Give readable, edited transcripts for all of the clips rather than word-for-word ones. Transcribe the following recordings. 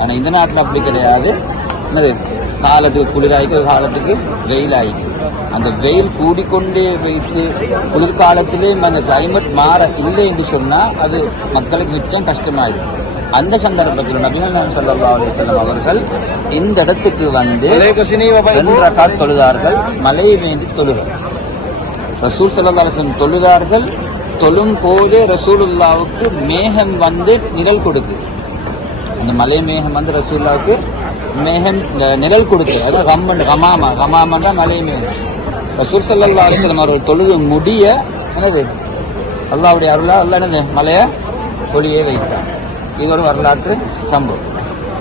ஆனா இந்த நாட்டுல அப்படி கிடையாது. என்னது, காலத்துக்கு குளிராயிக்கு, காலத்துக்கு வெயில் ஆயிக்கு. அந்த வெயில் கூடிக்கொண்டே வைத்து குளிர்காலத்திலே அந்த கிளைமேட் மாற இல்லை என்று சொன்னா அது மக்களுக்கு மிச்சம் கஷ்டமாயிடும். அந்த சந்தர்ப்பத்தில் நபிகள் நாயகம் ஸல்லல்லாஹு அலைஹி வஸல்லம் அவர்கள் இந்த இடத்துக்கு வந்து 2 ரக்காத் தொழுதார்கள். மழை வேண்டி தொழுகள். ரசூல் ஸல்லல்லாஹு அலைஹி வஸல்லம் தொழுதார்கள். தொழும் போதே ரசூலுல்லாவுக்கு மேகம் வந்து நிழல் கொடுக்கு. அந்த மலை மேகம் வந்து ரசூலுல்லாவுக்கு மேகம் நிழல் கொடுக்கு. அதாவது கமாமன்றா மலை மேகம். ரசூல் ஸல்லல்லாஹு அலைஹி வஸல்லம் அவர்கள் தொழுது முடிய என்னது, அல்லாஹ்வுடைய அருளா அல்லாஹ் என்னது மலைய பொழியே வைத்தார். இது ஒரு வரலாற்று சம்பவம்.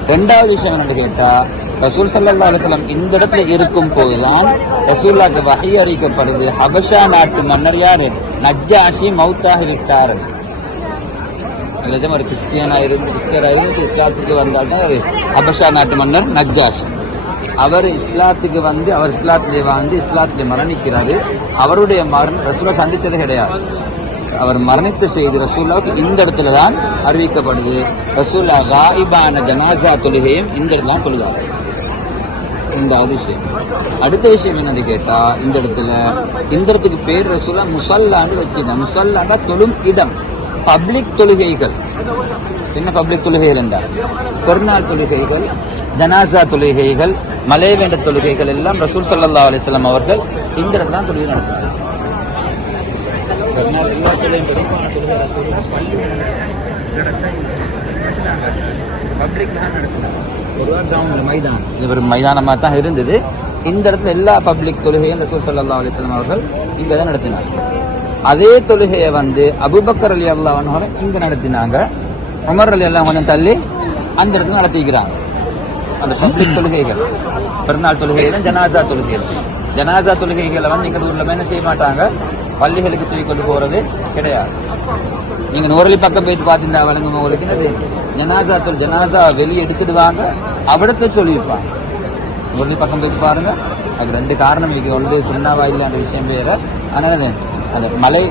2வது விஷயம் என்னன்னு கேட்டா, ரசூல் ஸல்லல்லாஹு அலைஹி வஸல்லம் இந்த இடத்துல இருக்கும் போதுதான் ரசூலுல்லாஹ்க்கு வஹி அறிவிக்கப்படுது. ஹபஷா நாட்டு மன்னர் யாரு? நஜ்ஜாஷி மௌத்தாகி விட்டார். ஒரு கிறிஸ்டியரா இருந்து இஸ்லாத்துக்கு வந்தால்தான் ஹபஷா நாட்டு மன்னர் நஜ்ஜாஷி. அவர் இஸ்லாத்துக்கு வந்து அவர் இஸ்லாத்திலே வாழ்ந்து இஸ்லாத்திலே மரணிக்கிறாரு. அவருடைய ரசூலை சந்தித்தது கிடையாது. அவர் மரணித்த செய்தி ரசூல்லாவுக்கு இந்த இடத்துல தான் அறிவிக்கப்படுது. ரசூல்லா காயிபான ஜனாசா தொழுகையும் இந்த இடத்துல தான் தொழுதாரு. 2வது விஷயம். அடுத்த விஷயம் என்னன்னு கேட்டா, இந்த இடத்துக்கு பேர் ரசூல்லா முசல்லான்னு வச்சிருந்தாங்க. முசல்லாண்டா தொழும் இடம். பப்ளிக் தொழுகைகள். என்ன பப்ளிக் தொழுகைகள் என்றால் பெருநாள் தொழுகைகள், ஜனாசா தொழுகைகள், மலை வேண்ட தொழுகைகள் எல்லாம் ரசூல் ஸல்லல்லாஹு அலைஹி வஸல்லம் அவர்கள் இந்த இடத்துல தான் தொழுகை நடத்தினார். மைதானமா தான் இருந்தது. இந்த இடத்துல எல்லா பப்ளிக் தொழுகையும் ரசூல் ஸல்லல்லாஹு அலைஹி வஸல்லம் அவர்கள் இங்க தான் நடத்தினார். அதே தொழுகையை வந்து அபூபக்கர் ரலியல்லாஹு அன்ஹு இங்க நடத்தினாங்க. உமர் ரலியல்லாஹு கொஞ்சம் தள்ளி அந்த இடத்துல நடத்திக்கிறாங்க. அந்த பப்ளிக் தொழுகைகள், பெருநாள் தொழுகைகள், ஜனாசா தொழுகைகள். ஜனாசா தொழுகைகளை வந்து எங்க ஊர்ல என்ன செய்ய மாட்டாங்க, பள்ளிகளுக்கு தூக்கி கொண்டு போறது கிடையாது. நீங்க நூறலி பக்கம் போயிட்டு பாத்தீங்கன்னா வழங்கும் உங்களுக்கு என்னது, ஜனாசா வெளியே எடுத்துடுவாங்க, அவிடத்தை சொல்லியிருப்பாங்க. நூறலி பக்கம் போயிட்டு பாருங்க. அது 2 காரணம் இருக்கு. ஒன்று சுண்ணாவா இல்லைன்ற விஷயம் வேற. அதனால அந்த மலை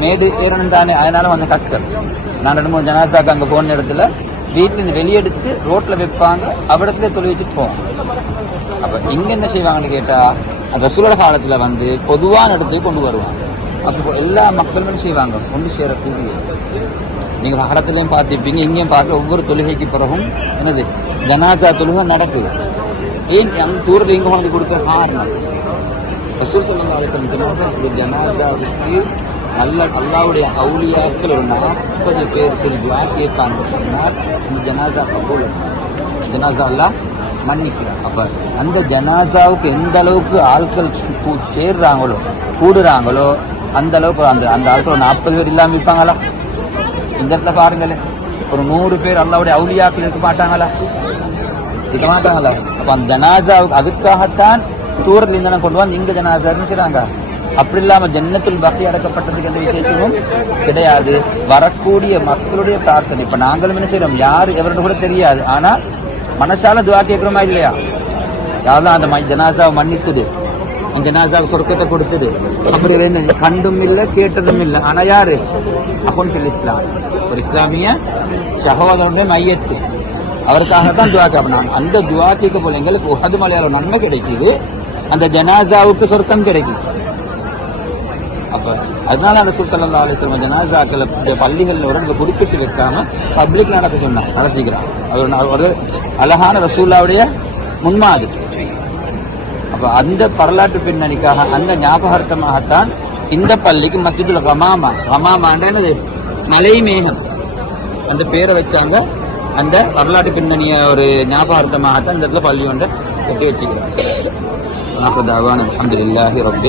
மேடு ஏறணும் தானே, அதனால கொஞ்சம் கஷ்டம். நான் 2-3 ஜனாசாக்கு அங்க போன இடத்துல வீட்டுல இருந்து வெளியெடுத்து ரோட்ல வைப்பாங்க, அவிடத்துல தொலை வச்சுட்டு போவோம். அப்ப இங்க என்ன செய்வாங்கன்னு கேட்டா, ரசூலுல்லாஹ் காலத்துல வந்து பொதுவான இடத்துக்கு கொண்டு வருவாங்க. அப்போ எல்லா மக்களும் செய்வாங்க, கொண்டு சேரக்கூடிய. நீங்க நகரத்திலையும் பார்த்துப்பீங்க, இங்கேயும் பார்த்து ஒவ்வொரு தொழுகைக்கு பிறகும் என்னது ஜனாசா தொழுகை நடக்குது. ஏன் அங்க தூரத்தில் இங்க கொண்டு கொடுக்குற காரணம், ரசூல் ஸல்லல்லாஹு அலைஹி வஸல்லம் ஜனாசாவுக்கு நல்ல அல்லாஹ்வுடைய அவுலியாக்கள் ஒரு 40 பேர் சொல்லி துஆ கேட்பாங்க சொன்னால் இந்த ஜனாசா கபூல், ஜனாசா அல்லாஹ் மன்னிக்கிறார். அப்ப அந்த ஜனாசாவுக்கு எந்த அளவுக்கு ஆட்கள் சேர்றாங்களோ கூடுறாங்களோ அந்த அளவுக்கு அந்த ஆட்கள் 40 பேர் இல்லாம இருப்பாங்களா? இந்த இடத்துல பாருங்களேன், ஒரு 100 பேர் அல்லாஹ்வுடைய அவுலியாக்கள் இருக்க மாட்டாங்களா? இருக்க மாட்டாங்களா? அப்ப அந்த ஜனாசாவுக்கு அதுக்காகத்தான் தூரத்துல இருந்தா கொண்டு வந்து இங்க ஜனாசா செய்றாங்க. அப்படி இல்லாம ஜன்னத்துல் பக்கி அடக்கப்பட்டதுக்கு எந்த விசேஷமும் கிடையாது. வரக்கூடிய மக்களுடைய பிரார்த்தனை. இப்ப நாங்களும் என்ன செய்யறோம், யாரு எவரோட கூட தெரியாது, ஆனா மனசால துவா கேட்கிறோமா இல்லையா? யாரும் அந்த ஜனாசாவை மன்னித்துடு, அந்த ஜனாசாவுக்கு சொர்க்கத்தை கொடுத்துடு. அப்படி கண்டும் இல்லை கேட்டதும் இல்லை. ஆனா யாரு அகொன்பில் இஸ்லாம், ஒரு இஸ்லாமிய சகோதரனுடைய மையத்து, அவருக்காகத்தான் துவா கேட்பாங்க. அந்த துவா கேட்க போல எங்களுக்கு உஹது மலையாள நன்மை கிடைக்குது, அந்த ஜனாசாவுக்கு சொர்க்கம் கிடைக்குது. அப்ப அதனால ரசூல் ஸல்லல்லாஹு அலைஹி வஸல்லம் ஜனாசாக்களை பள்ளிகள்ல ஒரு குறிப்பிட்டு வைக்காம பப்ளிக் நடக்க சொன்னாங்க, நடத்திக்கிறாங்க. அது ஒரு அழகான ரசூலுல்லாஹ்வுடைய முன்மாதிரி. அப்ப அந்த வரலாற்று பின்னணிக்காக அந்த ஞாபகார்த்தமாகத்தான் இந்த பள்ளிக்கு மஸ்ஜிதுல் கமாமான்ற என்னது மலை மேகம் அந்த பேரை வச்சாங்க. அந்த வரலாற்று பின்னணிய ஒரு ஞாபகார்த்தமாகத்தான் இந்த இடத்துல பள்ளி ஒன்றை கட்டி வச்சுக்கிறாங்க. அல்ஹம்துலில்லாஹி ரப்பில்